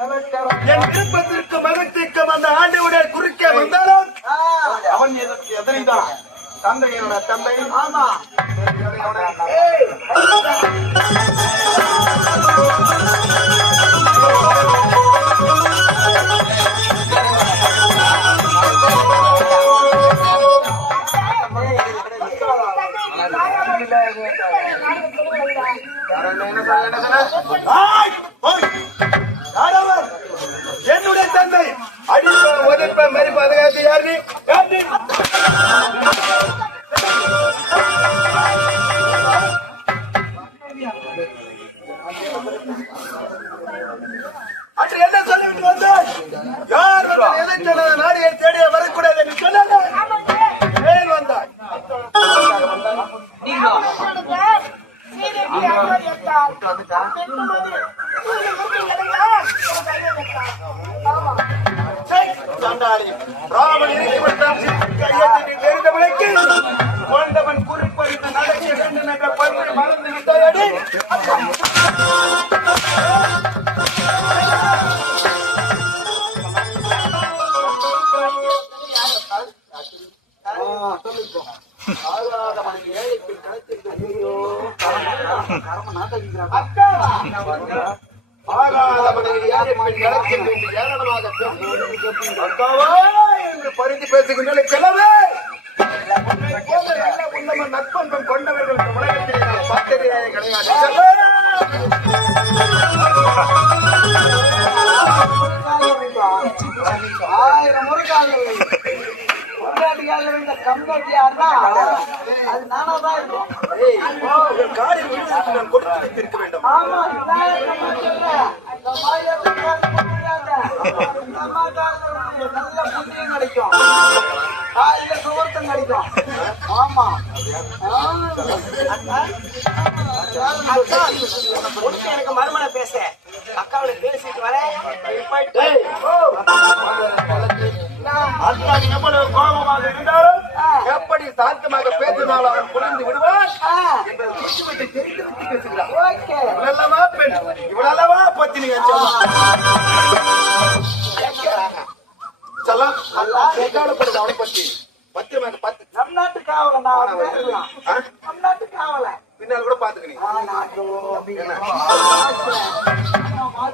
என் விருப்பத்திற்கு மதத்திற்கும் அந்த ஆண்டவுடைய குறுக்கே வந்தாலும் அவன் எதற்கு எதிரிதான். தந்தையோட தந்தை. ஆமா! தந்தை. அடிப்ப உதைப்ப மாதிரி பாதுகாத்து யார் சண்டாளி. ராமன் இறக்கிவிட்டான் தெரிந்தவனுக்கு கொண்டவன் குறிப்பறிந்து நடக்க வேண்டும் என்ற பண்பை மறந்து விட்டாயடி ஆகாதவனுக்கு அக்காவா? என்று பரிந்து பேசுகின்ற உள்ளமும் நற்பண்பும் கொண்டவர்கள் உலகத்திலே நான் பார்த்ததே கிடையாது. செல்வா! ஆயிரம் முருகாங்கள் பொண்டாட்டிக்கால இருந்த கம்பட்டியாருன்னா அது நானா தான் இருக்கும் நான் கொடுத்து வைத்திருக்க வேண்டும். ஆமா இதான் நம்ம சொல்றேன். இந்த மாதிரி நல்ல புத்தியும் கிடைக்கும் காலையில சுகர்த்தம் கிடைக்கும் ஆமா எனக்கு மறுமண பேச அக்காவோட பேசிட்டு வரேன் ஓ! எவ்வளவு கோபமாக இருந்தாலும் எப்படி சாந்தமாக பேசினாலும் அவன் குளிர்ந்து விடுவான் தெரிந்து பேசுகிறான் பத்தினி செல்லம் கேட்காடப்படுது அவனை பத்தி. பத்திரமாக பார்த்து நம் நாட்டு காவலை நான்? நம் நாட்டு காவலை பின்னால் கூட என்ன?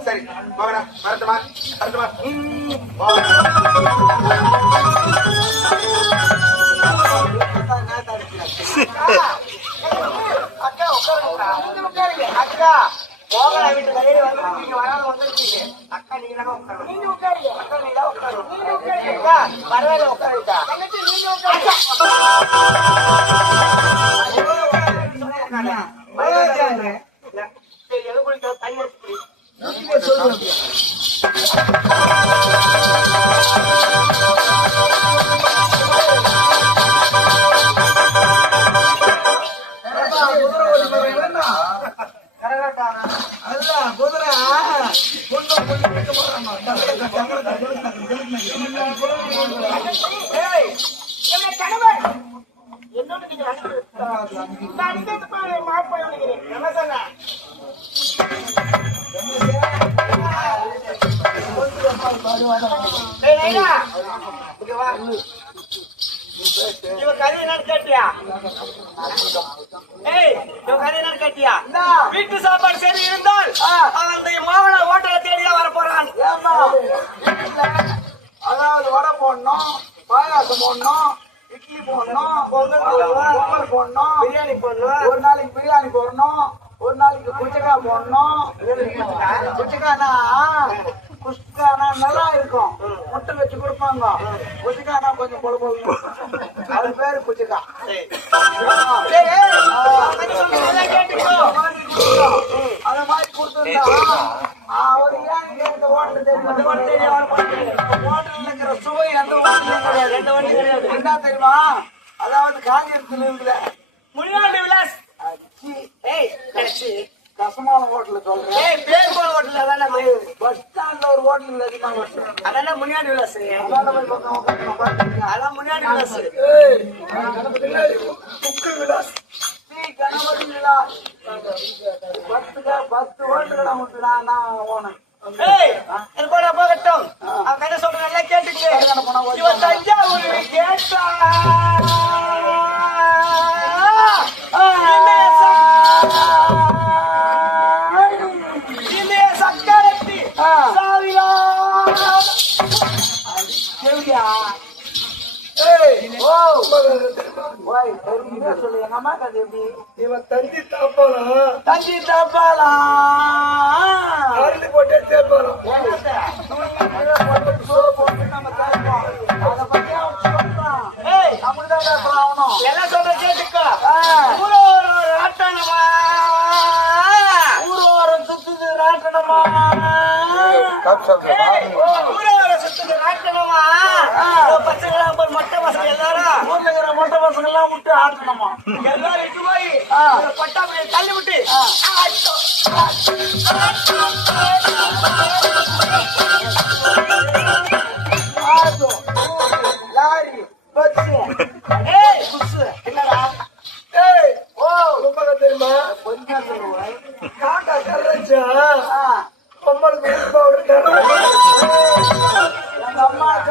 சரி போகடா வரட்டுமா? அக்கா உட்காருங்க அக்கா போகல வீட்டு வெளியே வந்து நீங்க வராத வந்துருக்கீங்க. அக்கா நீங்க தான் உட்காருங்க. நீங்க உட்காருங்க. அக்கா நீங்க தான் உட்காருங்க. நீங்க அக்கா பரவாயில்ல உட்காருங்க தங்கச்சி நீங்க உட்காருங்க. சரி எது குடிக்க தண்ணி எடுத்து குடி. அதுதான் குதிரை குண்டம் கொஞ்சம் பிடிக்க போறாங்க ஏய், என்னுடைய கணவர். என்னோட நீங்க அனுப்பி இந்த அனுப்பிட்டு பாரு மாப்பிள்ளை நினைக்கிறேன் என்ன சொன்ன? டேய், நைனா, இங்க வா. இவ கதை என்னன்னு கேட்டியா? ஏய் இவ கதை என்னன்னு கேட்டியா? வீட்டு சாப்பாடு சரி இருந்தால் அவன் அந்த மாவன ஹோட்டலை தேடிதான் வர போறான் அதாவது வடை போடணும் பாயாசம் போடணும் இட்லி போடணும் பொங்கல் போடணும். பிரியாணி பண்ணுவா ஒரு நாளைக்கு பிரியாணி போடணும் ஒரு நாளைக்கு குச்சிக்காய் போடணும். குச்சிக்காய்னா குச்சிக்காய்னா நல்லா இருக்கும். முட்டை வச்சு கொடுப்பாங்க. குச்சிக்காய்னா கொஞ்சம் பொழு அது பேரு கேட்டுக்கோ. அந்த மாதிரி கொடுத்துருந்தா அவர் ஏன் இந்த ஹோட்டல் தெரியும்? ஹோட்டல்ல இருக்கிற சுவை எந்த ஹோட்டலும் கிடையாது. எந்த வண்டியும் கிடையாது. என்ன தெரியுமா? அதாவது காஞ்சிபுரத்தில் இருக்கிற முனியாண்டி விலாஸ். ஏய். கசமான ஹோட்டல் சொல்றேன். அதான மயூர் பஸ் ஸ்டாண்ட்ல ஒரு ஹோட்டல் வருஷம் அதான முனியாண்டி விலாஸ் அதான் உட்கார்ந்துருக்கேன். அதான் முனியாண்டி விலாஸ் கணபதி விலாஸ். பத்துக்கா- பத்து ஹோட்டல் விட்டுடா நான் ஓனேன் ஏய் அது போனா போகட்டும் அவன் கதை சொல்ற நல்லா இவன் தஞ்சாவூர் கேட்டா ஏய், ஓ அம்மா வேலை தெரியுமா? ஓய் தெரியுமே சொல்லு எங்க அம்மா கதை எப்படி இவன் தந்தி தாப்பானா தஞ்சி தப்பாலா கரண்ட் போட்டே தேர்ப்பானா ஏய் எல்லாம் சொல்ற கேட்டுக்கோ ஊரோ ஒரு ஆட்டானமா ஏய், ஊரோ ஒரு சுத்துது நாட்டனமா பசங்களா மொட்டை பசங்க எல்லாரும் எல்லாரும் இட்டு போய் ஒரு பட்டாமையை தள்ளி விட்டு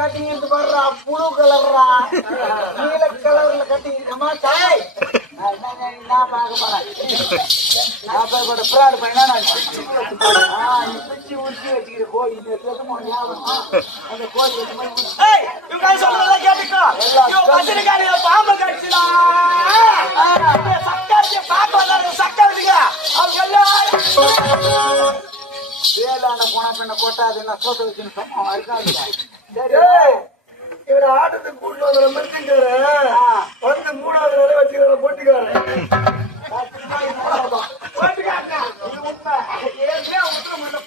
கட்டிக்கிட்டு வர்றா புழு கலர்றா. நீல கலர்ல கட்டிக்கிட்டு அம்மா தாய் நான் பார்க்க போறேன். நான் போய் கூட பிராடு பண்ணா நான் பிச்சு உச்சி வச்சுக்கிற கோழி இந்த பேசமா ஞாபகம் அந்த கோழி உச்சி. ஏய் இவங்க சொல்றதெல்லாம் கேட்டுக்கோ. பத்திரிக்காரியில பாம்பு கடிச்சுடா. சக்கரத்தை பார்க்க வந்தாரு சக்கரத்துக்கு அவங்க எல்லாம் வேலாண்ட போனா பின்ன கொட்டாது என்ன சோத்து வச்சுன்னு சொன்னா இருக்காது இவரை ஆட்டத்துக்கு கூட்டிட்டு வந்த மிருந்துங்கிறேன். வந்து மூணாவது நிலை வச்சுக்கிற உத்தரம் பண்ண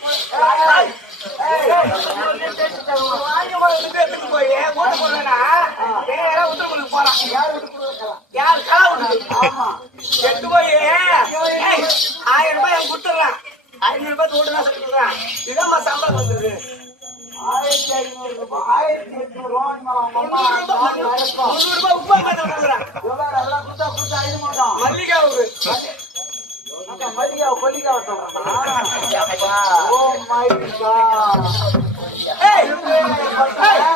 போய் ஆயிரம் ரூபாய் கொடுத்துட்றேன் ஐநூறு ரூபாய் சொல்லிடுறேன் இதான் சம்பளம் வந்துருது ஆயிரத்தி ஐநூறு ரூபாய் ஆயிரத்தி எட்நூறு ரூபாய் எல்லாம் கொடுத்தா ஐந்து மாட்டோம் மல்லிகாவுக்கு மல்லிகா ஓ மை காட்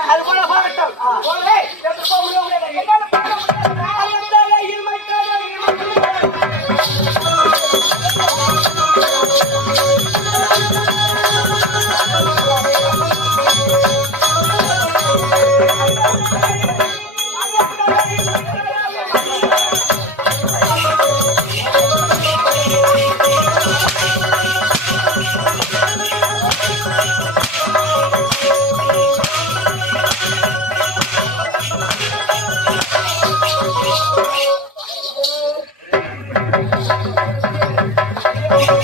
அது போல போகட்டும். முடியாது. ஏய்,